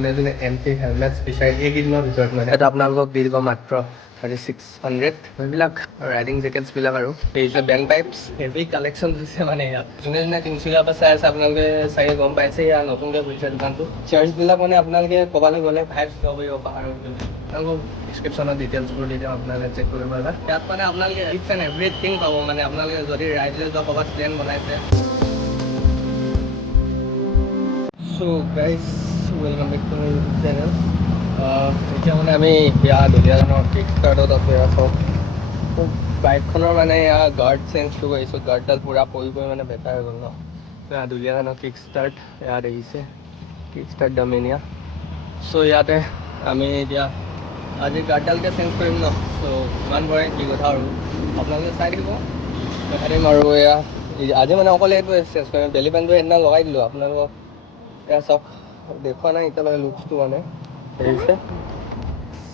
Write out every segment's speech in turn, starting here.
যোনে যোনে MT helmet বিচাৰে এইকেইদিনৰ ভিতৰত মানে এটা আপোনালোকক দি দিব মাত্ৰ 3600 সেইবিলাক ৰাইডিং জেকেটছবিলাক আৰু এই যে বেণ্ড পাইপছ হেভি কালেকশ্যন হৈছে মানে ইয়াত যোনে যোনে তিনিচুকীয়াৰ পৰা চাই আছে আপোনালোকে চাগে গম পাইছে ইয়াৰ নতুনকৈ খুলিছে দোকানটো চাৰ্জবিলাক মানে আপোনালোকে ক'ৰবালৈ গ'লে ভাইবছ ল'ব পাৰিব পাহাৰৰ আপোনালোকক ডিছক্ৰিপশ্যনত ডিটেইলছবোৰ দি দিওঁ আপোনালোকে চেক কৰিব পাৰিবা ইয়াত মানে আপোনালোকে ইটছ এণ্ড এভৰিথিং পাব মানে আপোনালোকে যদি ৰাইডলৈ যোৱা ক'ৰবাত প্লেন বনাইছে So guys, welcome back to my YouTube channel. এতিয়া মানে আমি ইয়াৰ দুলীয়াজানৰ কিক ষ্টাৰ্টত আছোঁ ইয়াৰ চব বাইকখনৰ মানে ইয়াৰ গাৰ্ড চেঞ্জটো কৰিছোঁ গাৰ্ডডাল পূৰা পৰি মানে বেকাৰ হৈ গ'ল ন ইয়াৰ দুলীয়াজানৰ কিক ষ্টাৰ্ট ইয়াত দেখিছে কিক ষ্টাৰ্ট ডমিনিয়া চ' ইয়াতে আমি এতিয়া আজি গাৰ্ডডালকে চেঞ্জ কৰিম ন চ' ইমান পৰে কি কথা আৰু আপোনালোকে চাই থাকিব দেখাই দিম আৰু এয়া আজি মানে অকল এইটো চেঞ্জ কৰিম বেলি পেনটো সেইদিনা লগাই দিলোঁ আপোনালোকক এয়া চাওক দেখুওৱা নাই এতিয়ালৈকে লুকছটো মানে দেখিছে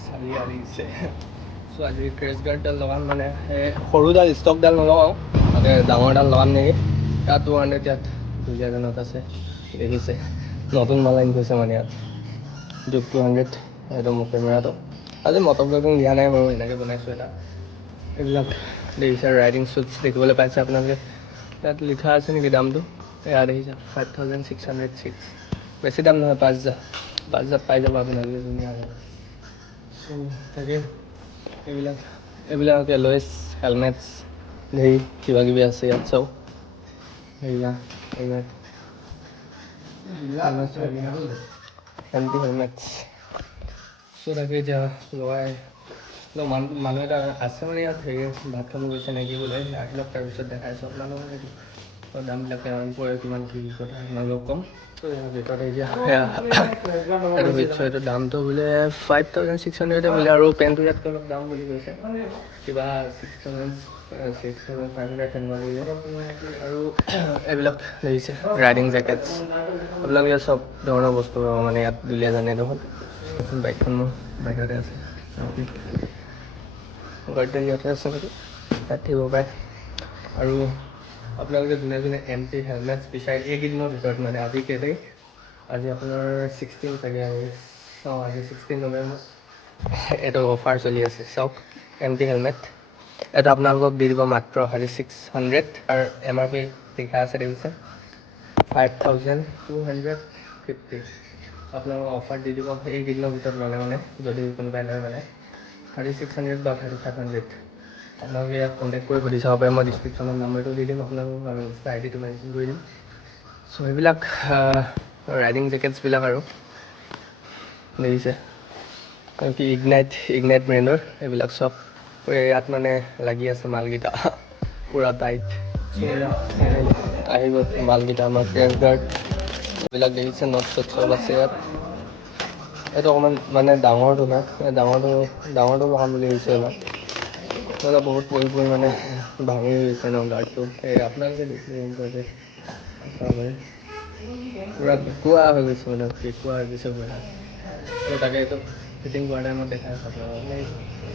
চাৰিআলিছে চ' আজি ক্ৰেছ গাৰ্ডডাল লগাম মানে সেই সৰুডাল ষ্টকডাল নলগাওঁ তাতে ডাঙৰডাল লগাম নেকি ইয়াত 200 ইয়াত দুলীয়াজানত আছে দেখিছে নতুন মাল আনি থৈছে মানে ইয়াত জুক 200 এইটো মোৰ কেমেৰাটো আজি মটৰ ব্লগিং দিয়া নাই বাৰু এনেকৈ বনাইছোঁ এটা এইবিলাক দেখিছে ৰাইডিং শ্বুটছ দেখিবলৈ পাইছে আপোনালোকে ইয়াত লিখা আছে নেকি দামটো এয়া দেখিছে 5606 বেছি দাম নহয় 5000 পাই যাব আপোনালোকে ধুনীয়া তাকে এইবিলাক এলৱেজ হেলমেটছ ধেৰ কিবা কিবি আছে ইয়াত চাওক এণ্টি হেলমেটছ চ' তাকে এতিয়া লগাই মানুহ এটা আছে মানে ইয়াত হেৰি ভাত খাব গৈছে নেকি বোলে আহি লওক তাৰপিছত দেখাইছোঁ আপোনালোকক দামবিলাক কেনেকৈ পৰে কিমান কি কথা আপোনালোকক ক'ম ত' ইয়াৰ ভিতৰত এতিয়া এইটো দামটো বোলে 5600 বোলে আৰু পেণ্টটো ইয়াতকৈ অলপ দাম বুলি কৈছে কিবা 6500 তেনেকুৱা বোলে আৰু এইবিলাক দেখিছে ৰাইডিং জেকেটছ আপোনালোকে চব ধৰণৰ বস্তু পাব মানে ইয়াত দুলীয়াজানে দেখোন বাইকখন মোৰ বাইকতে আছে গাড়ীতে ইয়াতে আছে নেকি ইয়াত থাকিব পাৰে আৰু আপোনালোকে যোনে যোনে এমটি হেলমেট বিচাৰে এইকেইদিনৰ ভিতৰত মানে আজি কেইটাৰিখ আজি আপোনাৰ 16 চাগে আজি 16 নৱেম্বৰ এইটো অফাৰ চলি আছে চাওক এমটি হেলমেট এটা আপোনালোকক দি দিব মাত্ৰ 3600 আৰু MRP লিখা আছে দেখিছে 5250 আপোনালোকক অফাৰ দি দিব এইকেইদিনৰ ভিতৰত ল'লে মানে যদি কোনোবাই লয় মানে 3600 বা 3500 আপোনালোকে ইয়াত কণ্টেক্ট কৰি সুধি চাব পাৰে মই ডিছক্ৰিপশ্যনত নাম্বাৰটো দি দিম আপোনালোকক আৰু আইডিটো মেনশ্যন কৰি দিম চ' এইবিলাক ৰাইডিং জেকেটছবিলাক আৰু দেখিছে কি ইগনাইট ব্ৰেণ্ডৰ এইবিলাক চব ইয়াত মানে লাগি আছে মালকেইটা পূৰা টাইট আহি গ'ল মালকেইটা আমাৰ ক্ৰেছ গাৰ্ড এইবিলাক দেখিছে নট চট চব আছে ইয়াত এইটো অকণমান মানে ডাঙৰটো নাই ডাঙৰটো লগাম বুলি ভাবিছোঁ এবাৰ মানে বহুত পৰি মানে ভাঙি গৈছে ন গাৰ্ডটো এই আপোনালোকে দেখিছে পূৰা কেঁকুৰা হৈ গৈছে মানে কেঁকুৰা হৈ গৈছে পূৰা ত' তাকে এইটো ফিটিং কৰা টাইমত দেখাই আছোঁ আপোনালোকে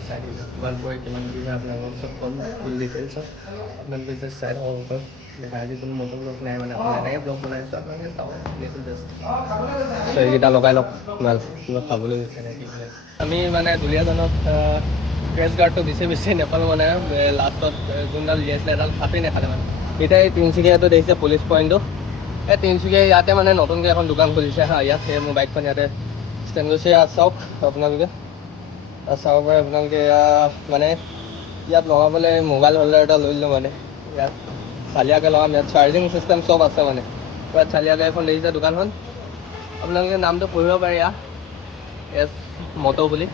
চাই দিব কিমান পৰে কিমান কি হয় আপোনালোকক চব ক'ম ফুল ডিটেইলছত আপোনালোকে জাষ্ট চাই থাকক ওপৰত দেখাই আজি কোনো মটৰ ব্লগ নাই মানে আপুনি এনেকৈ ব্লগ বনাইছোঁ আপোনালোকে চাওক এইটো জাষ্ট ত' এইকেইটা লগাই লওক ভাল কিবা খাবলৈ গৈছে নে কি বোলে আমি মানে দুলীয়াজানত ক্ৰেছ গাৰ্ডটো বেছি নেপালোঁ মানে লাষ্টত যোনডাল উলিয়াইছিলে এডাল ফাটেই নেখালে মানে এতিয়া এই তিনিচুকীয়াটো দেখিছে পুলিচ পইণ্টটো এই তিনিচুকীয়া ইয়াতে মানে নতুনকৈ এখন দোকান খুলিছে হা ইয়াত সেই মোৰ বাইকখন ইয়াতে ষ্টেণ্ড কৰিছে ইয়াত চাওক আপোনালোকে চাব পাৰে আপোনালোকে মানে ইয়াত লগাবলৈ মোবাইল হোল্ডাৰ এটা লৈ দিলোঁ মানে ইয়াত চালিয়াকৈ লগাম ইয়াত চাৰ্জিং চিষ্টেম চব আছে মানে ইয়াত চালিয়াকৈ এখন দেখিছে দোকানখন আপোনালোকে নামটো পঢ়িব পাৰে ইয়াত এছ মটো বুলি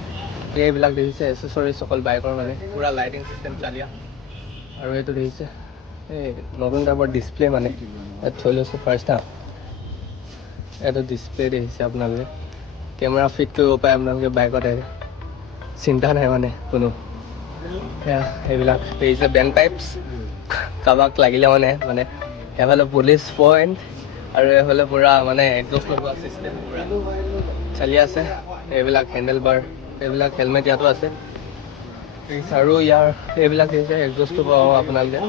এইবিলাক দেখিছে এচেছৰিজ অকল বাইকৰ মানে পূৰা লাইটিং চিষ্টেম চালিয়া আৰু এইটো দেখিছে এই নতুন টাইপৰ ডিছপ্লে মানে ইয়াত থৈ লৈছোঁ ফাৰ্ষ্ট এইটো ডিছপ্লে দেখিছে আপোনালোকে কেমেৰা ফিট কৰিব পাৰে আপোনালোকে বাইকতে চিন্তা নাই মানে কোনো সেইবিলাক দেখিছে বেণ্ড পাইপছ কাৰোবাক লাগিলে মানে সেইফালে পুলিচ পইণ্ট আৰু এইফালে পূৰা মানে এডজাষ্ট লগোৱা চিষ্টেম পূৰা চলি আছে এইবিলাক হেণ্ডেল বাৰ এইবিলাক হেলমেট ইয়াতো আছে আৰু ইয়াৰ এইবিলাক দেখিছে এডজাষ্টটো পাব আপোনালোকে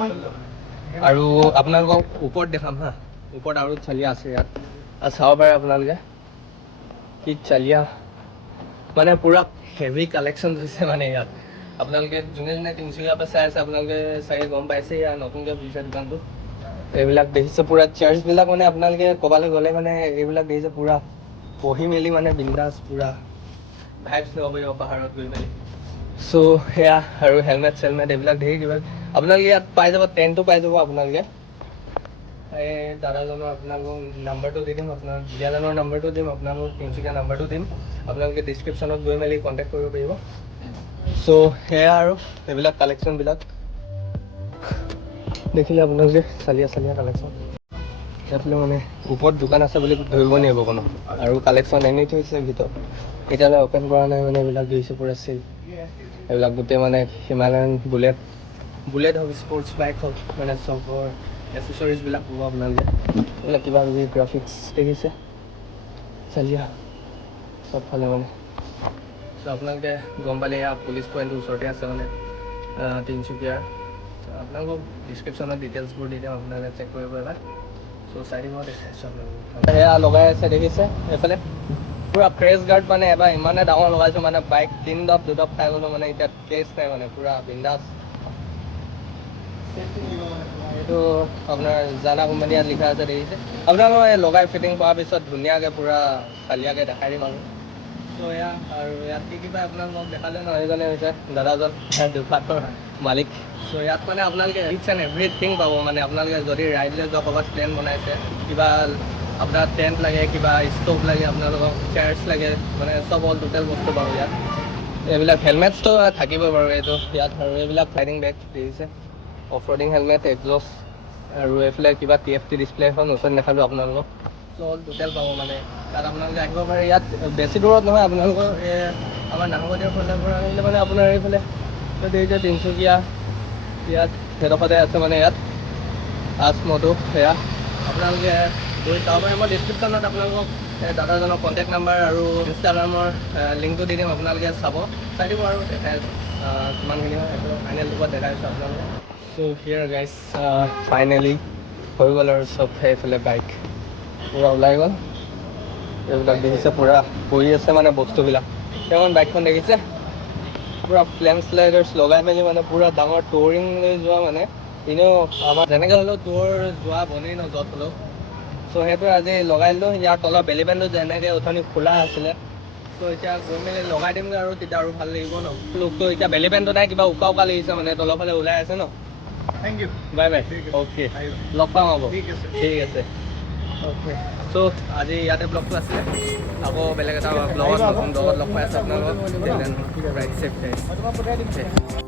আৰু আপোনালোকক ওপৰত দেখাম হা ওপৰত আৰু চলি আছে ইয়াত আৰু চাব পাৰে আপোনালোকে কি চালিয়া মানে পুৰা হেভি কালেকশ্যন হৈছে মানে ইয়াত আপোনালোকে যোনে যোনে তিনিচুকীয়াৰ পৰা চাই আছে আপোনালোকে চাগে গম পাইছে ইয়াৰ নতুনকৈ খুলিছে দোকানটো এইবিলাক দেখিছে পুৰা চেয়াৰ্ছবিলাক মানে আপোনালোকে ক'ৰবালৈ গ'লে মানে এইবিলাক দেখিছে পুৰা বহি মেলি মানে বিন্দাছ পুৰা ভাইবছ ল'ব পাৰিব পাহাৰত গৈ মেলি চ' সেয়া আৰু হেলমেট চেলমেট এইবিলাক ধেৰ কিবা আপোনালোকে ইয়াত পাই যাব টেণ্টো পাই যাব আপোনালোকে এই দাদাজনৰ আপোনালোকক নাম্বাৰটো দি দিম আপোনাৰ দিয়াজনৰ নাম্বাৰটো দিম আপোনালোকক তিনিচুকীয়া নাম্বাৰটো দিম আপোনালোকে ডিছক্ৰিপশ্যনত গৈ মেলি কণ্টেক্ট কৰিব পাৰিব চ' সেয়া আৰু এইবিলাক কালেকশ্যনবিলাক দেখিলে আপোনালোকে চালিয়া কালেকশ্যন এইফালে মানে ওপৰত দোকান আছে বুলি ধৰিব নোৱাৰিব কোনো আৰু কালেকশ্যন এনেই থৈছে ভিতৰত এতিয়ালৈ অ'পেন কৰা নাই মানে এইবিলাক দিছে পুৰা চেল এইবিলাক গোটেই মানে হিমালয়ান বুলেট হওক স্পৰ্টছ বাইক হওক মানে চবৰ এচেচৰিজবিলাক পাব আপোনালোকে এইবিলাক কিবা কিবি গ্ৰাফিক্স দেখিছে চালিয়া চবফালে মানে চ' আপোনালোকে গম পালে এয়া পুলিচ পইণ্টৰ ওচৰতে আছে মানে তিনিচুকীয়াৰ আপোনালোকক ডিছক্ৰিপশ্যনত ডিটেইলছবোৰ দি দিম আপোনালোকে চেক কৰিব এবাৰ চ' চাই দিব দেখাইছোঁ আপোনালোকক সেয়া লগাই আছে দেখিছে এইফালে পুৰা প্ৰেছ গাৰ্ড মানে এবাৰ ইমানে ডাঙৰ লগাইছোঁ মানে বাইক দুটা খাই গ'লোঁ মানে এতিয়া কেছ নাই মানে পুৰা বিন্দাছ এইটো আপোনাৰ জানা কোম্পানী ইয়াত লিখা আছে দেখিছে আপোনালোকৰ এই লগাই ফিটিং কৰাৰ পিছত ধুনীয়াকৈ পুৰা চালিয়াকৈ দেখাই দিম আৰু চ' এয়া আৰু ইয়াত কি পায় আপোনালোকক দেখালে নহয় এইজনে হৈছে দাদাজন দোকানৰ মালিক চ' ইয়াত মানে আপোনালোকে ইটছ এণ্ড এভৰিথিং পাব মানে আপোনালোকে যদি ৰাইডলৈ যোৱা ক'ৰবাত প্লেন বনাইছে কিবা আপোনাৰ টেণ্ট লাগে কিবা ষ্ট'ভ লাগে আপোনালোকক চেয়াৰ্ছ লাগে মানে চব অল টোটেল বস্তু পাব ইয়াত এইবিলাক হেলমেটছটো থাকিবই বাৰু এইটো ইয়াত আৰু এইবিলাক ৰাইডিং বেগ দেখিছে অফ ৰডিং হেলমেট এক্সজষ্ট আৰু এইফালে কিবা TFT ডিছপ্লে এখন ওচৰত দেখালোঁ আপোনালোকক চ' অল টোটেল পাব মানে তাত আপোনালোকে আহিব পাৰে ইয়াত বেছি দূৰত নহয় আপোনালোকৰ আমাৰ নাহৰকটীয়াৰ ফালৰ পৰা আহিলে মানে আপোনাৰ এইফালে দেখিছে তিনিচুকীয়া ইয়াত সেইডোখৰতে আছে মানে ইয়াত আজমতো সেয়া আপোনালোকে গৈ চাব পাৰে মই ডিছক্ৰিপশ্যনত আপোনালোকক দাদাজনৰ কণ্টেক্ট নাম্বাৰ আৰু ইনষ্টাগ্ৰামৰ লিংকটো দি দিম আপোনালোকে চাই দিব আৰু দেখাই কিমানখিনি হয় সেইটো ফাইনেল ৰূপত দেখাইছোঁ আপোনালোকে চ' হিয়াৰ গাইজ ফাইনেলি হৈ গ'ল আৰু চব সেইফালে বাইক পুৰা ওলাই গ'ল এইবিলাক দেখিছে পুৰা পৰি আছে মানে বস্তুবিলাক সেইখন বাইকখন দেখিছে পুৰা প্লেন শ্লাইডাৰ্ছ লগাই মেলি মানে পুৰা ডাঙৰ ট'ৰিং লৈ যোৱা মানে এনেও আমাৰ যেনেকৈ হ'লেও ট'ৰ যোৱা বনেই ন য'ত হ'লেও চ' সেইটো আজি লগাই দিলোঁ ইয়াৰ তলৰ বেলি বেণ্ডটো যেনেকৈ অথনি খোলা আছিলে চ' এতিয়া গৈ মেলি লগাই দিমগৈ আৰু তেতিয়া আৰু ভাল লাগিব ন লুকটো এতিয়া বেলি বেণ্ডটো নাই কিবা উকা লাগিছে মানে তলৰ ফালে ওলাই আছে ন থেংক ইউ বাই অ'কে লগ পাম আকৌ ঠিক আছে অ'কে চ' আজি ইয়াতে ব্লগটো আছিলে আকৌ বেলেগ এটা ব্লগত নতুন ব্লগত লগ পাই আছোঁ আপোনালোকক ৰাইট চেফ